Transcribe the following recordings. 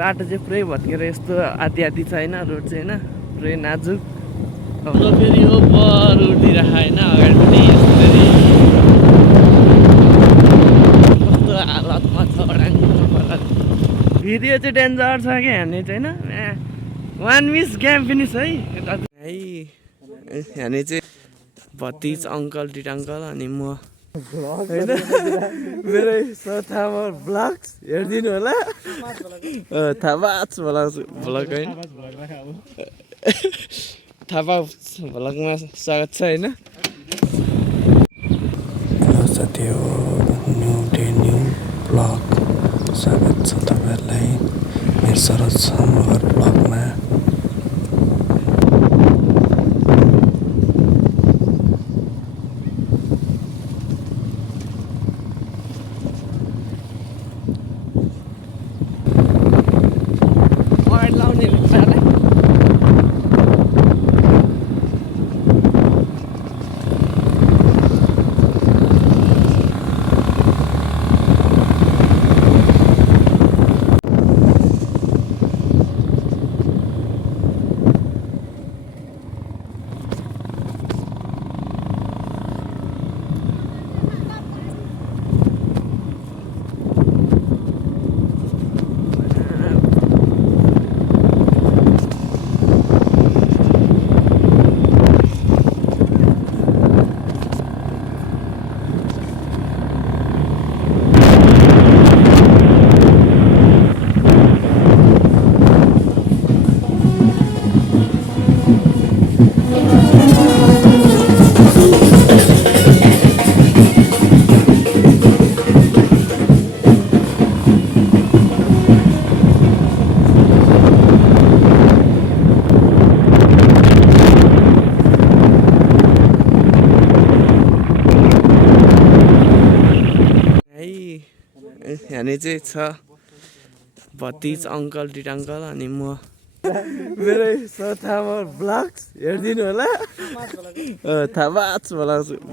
बाटो चाहिँ पुरै भत्केर यस्तो आधी आधी छ होइन, रोड चाहिँ होइन पुरै नाजुक। अब फेरि यो पर उठिरहेको होइन, अगाडि पनि यसरी कस्तो हालतमा छ भिडियो चाहिँ डेन्जर छ क्या हेर्ने चाहिँ होइन। 1 मिस गेम फिनिस है हेर्ने चाहिँ भतिज अङ्कल डिट अङ्कल अनि म होइन मेरो थाहा ब्लग्स हेरिदिनु होला। थाहा भ्लग होइन थाहा भ्लगमा स्वागत छ होइन। साथी हो न्यू डे न्यू ब्लग स्वागत छ तपाईँहरूलाई मेरो सरोज मगर ब्लगमा। हेर्ने चाहिँ छ भतिज अङ्कल डिट अङ्कल अनि म मेरो थाहा ब्लग्स हेरिदिनु होला। थाहा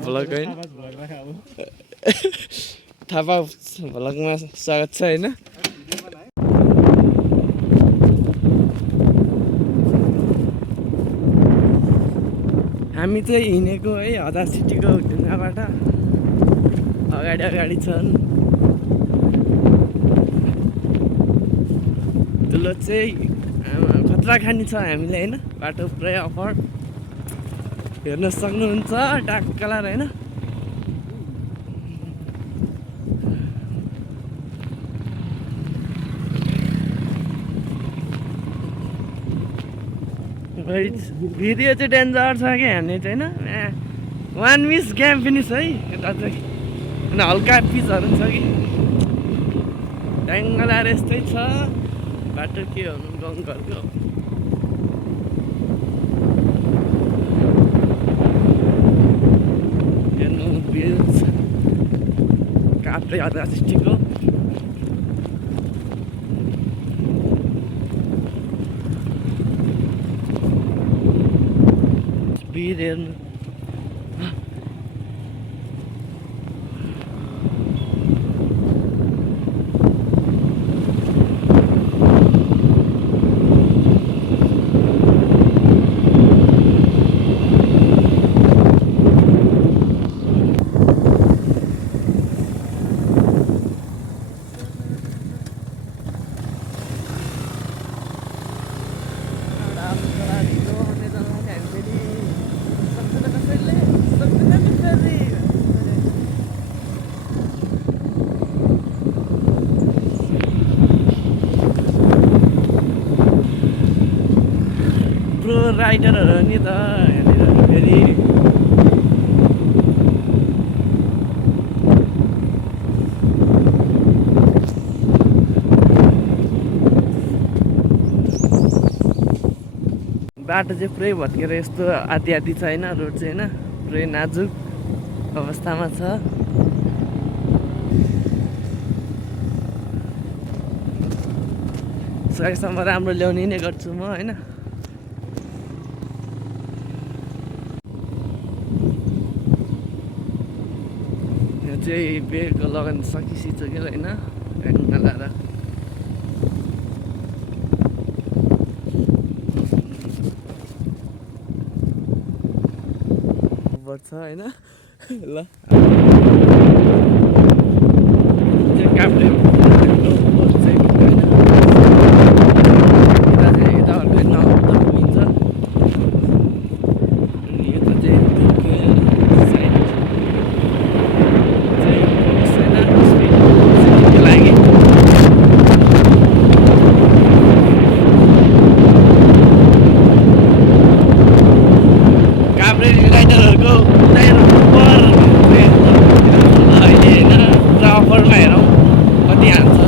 भ्लग होइन थाहा भ्लगमा स्वागत छ होइन। हामी चाहिँ हिँडेको है हदार सिटीको ढुङ्गाबाट अगाडि अगाडि छन्। ठुलो चाहिँ खतरा खानी छ हामीले होइन, बाटो पुरै अफर हेर्न सक्नुहुन्छ डार्क कलर होइन। भिडियो चाहिँ डेन्जर छ क्या हेर्ने चाहिँ होइन। 1 मिस गेम फिनिस है यता चाहिँ अनि हल्का पिचहरू छ कि ढ्याङ्गलाएर यस्तै छ बाटो के हुनु गाउँघरको। हेर्नु ब्रिज काप्रे हदार सिटीको ब्रिज हेर्नु। राइडरहरू नि त यहाँनिर फेरि बाटो चाहिँ पुरै भत्केर यस्तो आधी आधी छ होइन, रोड चाहिँ होइन पुरै नाजुक अवस्थामा छ। सकेसम्म राम्रो ल्याउने नै गर्छु म होइन। यहाँ चाहिँ ब्रेक लगाउन सकिसक्यो होइन ढ्याङ्ग लाएर। पर्छ होइन ल काभ्रे यता अर्कै नौता पुगिन्छ अनि यता चाहिँ साइड चाहिँ लागि काभ्रे राइडरहरूको अहिले होइन पुरा अफरमा हेरौँ कति हाल्छ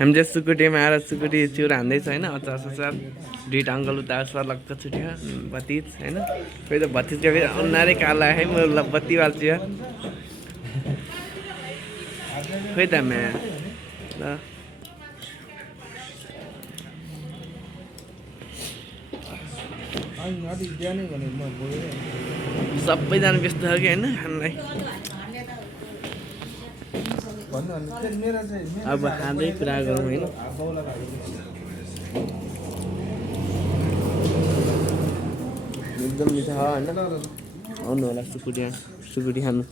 हामी चाहिँ सुकुटीमा आएर सुकुटी चिउरा हान्दैछ होइन अचार सचार दुईवटा अङ्कल उता सर्लक्क छुट्यो भतिज होइन फेरि त भतिजको फेरि अनुहारै काला है म ल बत्ती बाल्छु यार खोइ त म्या ल सबैजना व्यस्त छ कि होइन खानलाई अब खाँदै कुरा गरौँ होइन एकदम मिठो छ होइन आउनु होला सुकुटी खानु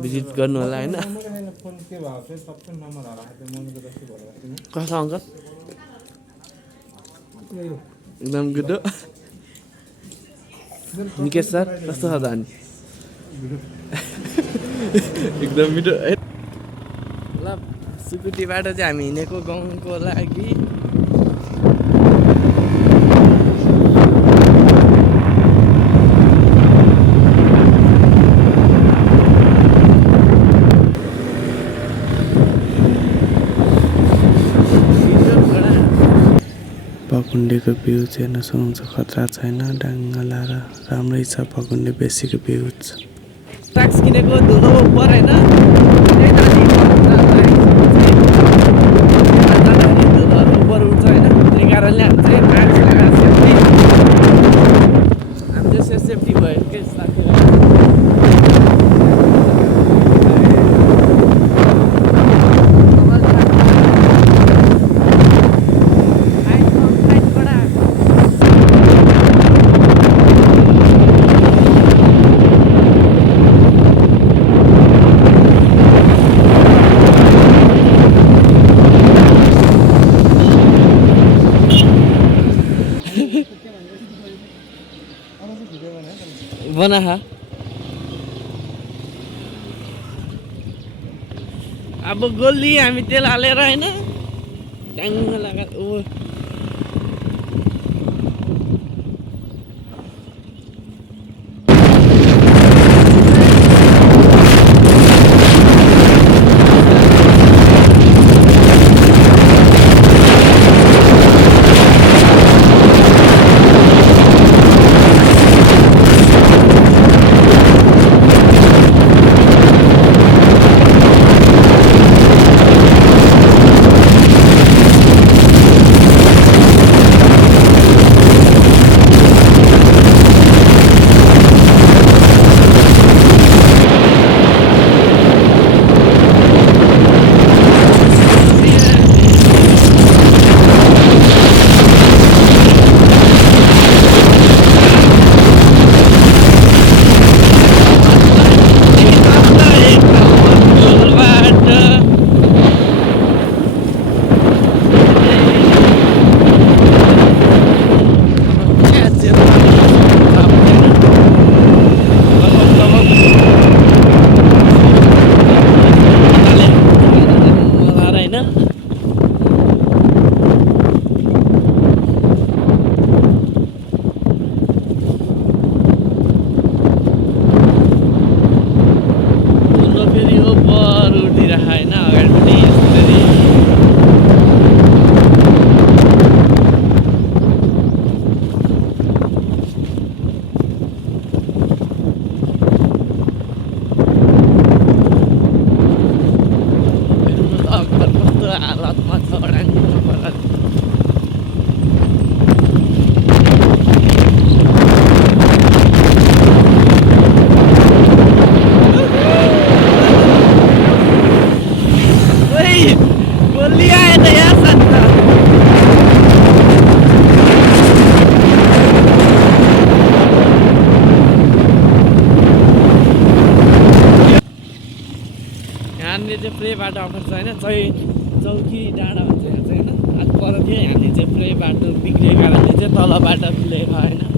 भिजिट गर्नु होला होइन कसो अङ्कल एकदम गुड निकेश सर कस्तो छ त अनि एकदम मिठो है ल सुकुटीबाट चाहिँ हामी हिँडेको गाउँको लागि पकुण्डेको भ्यू चाहिँ हेर्न सक्नुहुन्छ खतरा छैन डाङ्गा राम्रै छ पकुण्डे बेसीको भ्यू छ ट्याक्स किनेको धुलो परेन धुलोहरू उपर उठ्छ होइन त्यही कारणले हामी चाहिँ मास्क लगाएर सेफ्टी हामी चाहिँ सेफ्टी भयो के बना अब गोली हामी तेल हालेर होइन ट्याङ्ग लगा प्ले बाटो आउँछ होइन चौकी डाँडा भन्छ यहाँ चाहिँ होइन आज पर थियो हामी चाहिँ प्ले बाटो बिग्रेको कारणले चाहिँ तलबाट प्ले भएन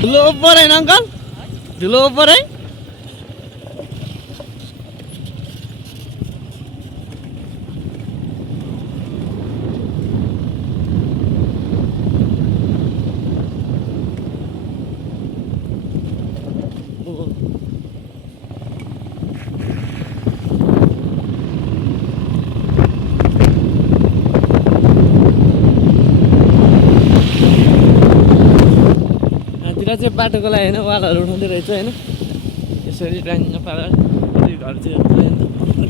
धुलो ऊपर है ना अंकल धुलो ऊपर है चाहिँ बाटोको लागि होइन वालहरू उठाउँदै रहेछ होइन यसरी ड्याङ्ग पारेर घर चाहिँ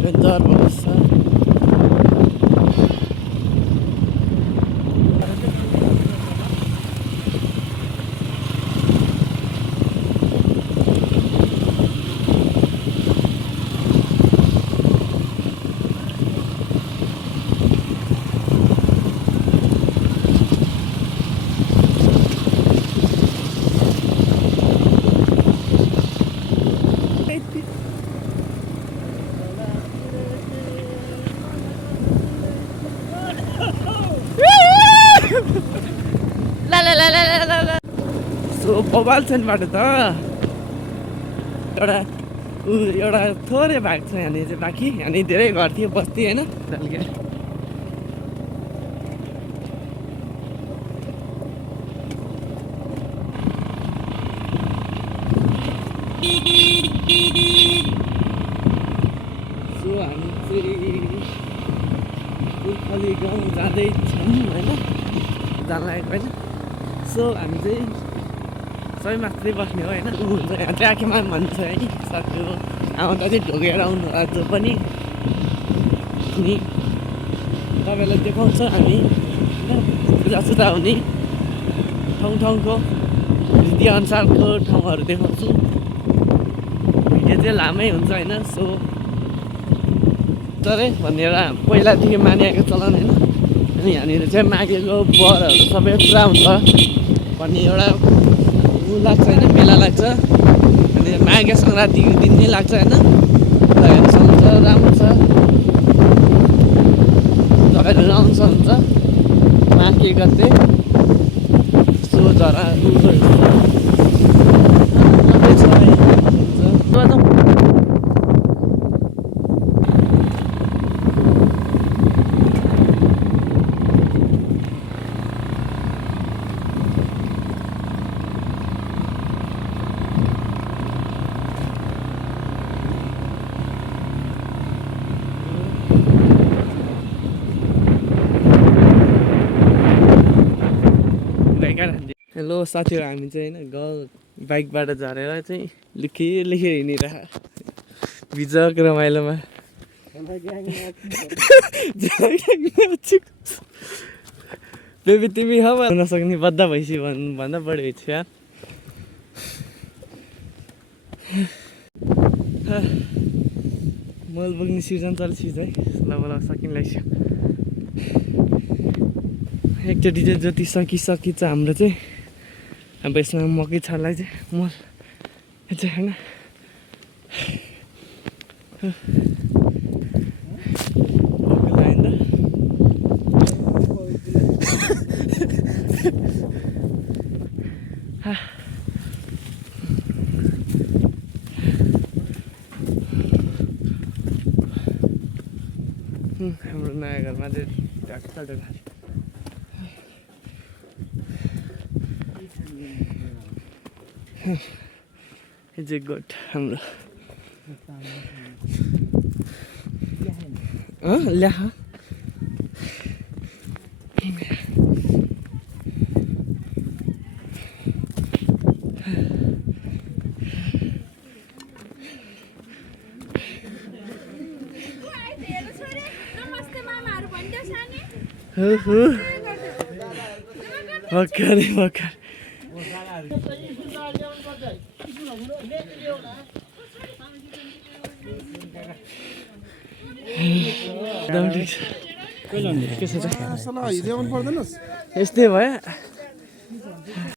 डेन्जर अवस्था सो बबाल छ नि बाटो त एउटा थोरै भाग छ यहाँनिर चाहिँ बाँकी यहाँनिर धेरै घर थियो बस्ती होइन सो हामी चाहिँ पुर्खली गाउँ जाँदैछौँ होइन जान लागेको होइन सो हामी चाहिँ सबै मात्रै बस्ने हो होइन ऊ हुन्छ यहाँ ट्र्याकमा भन्छ है साथी आमा त चाहिँ ढोगेर आउनु आज पनि अनि तपाईँलाई देखाउँछ हामी पूजासुजा हुने ठाउँको रीतिअनुसारको ठाउँहरू देखाउँछु भिडियो चाहिँ लामै हुन्छ होइन सो तरै भनेर पहिलादेखि मानिआएको चलन होइन अनि यहाँनिर चाहिँ माघेको बरहरू सबै पुरा हुन्छ भन्ने एउटा ऊ लाग्छ होइन, मेला लाग्छ। अनि माघे सङ्क्रान्तिको दिन नै लाग्छ होइन। हेर्नु सक्नुहुन्छ राम्रो छ, तपाईँहरू आउनु सक्नुहुन्छ। माघे गते सो झरा हेलो साथीहरू, हामी चाहिँ होइन गाउँ बाइकबाट झरेर चाहिँ लिखेर हिँडिरह बिजक रमाइलोमा। बेबी तिमी हवा नसक्ने बद्दा भइसी भन्दा बढी भइछ यार। मल बोक्ने सिजन चल्छ है, ल सकिन्छ। एकचोटि चाहिँ जति सकिन्छ हाम्रो चाहिँ अब यसमा मकै छलाई चाहिँ मल चाहिँ होइन। हाम्रो नयाँ घरमा चाहिँ ट्र्याक्टर चाहिँ गोठ हाम्रो ल्या भर्खरै यस्तै भयो।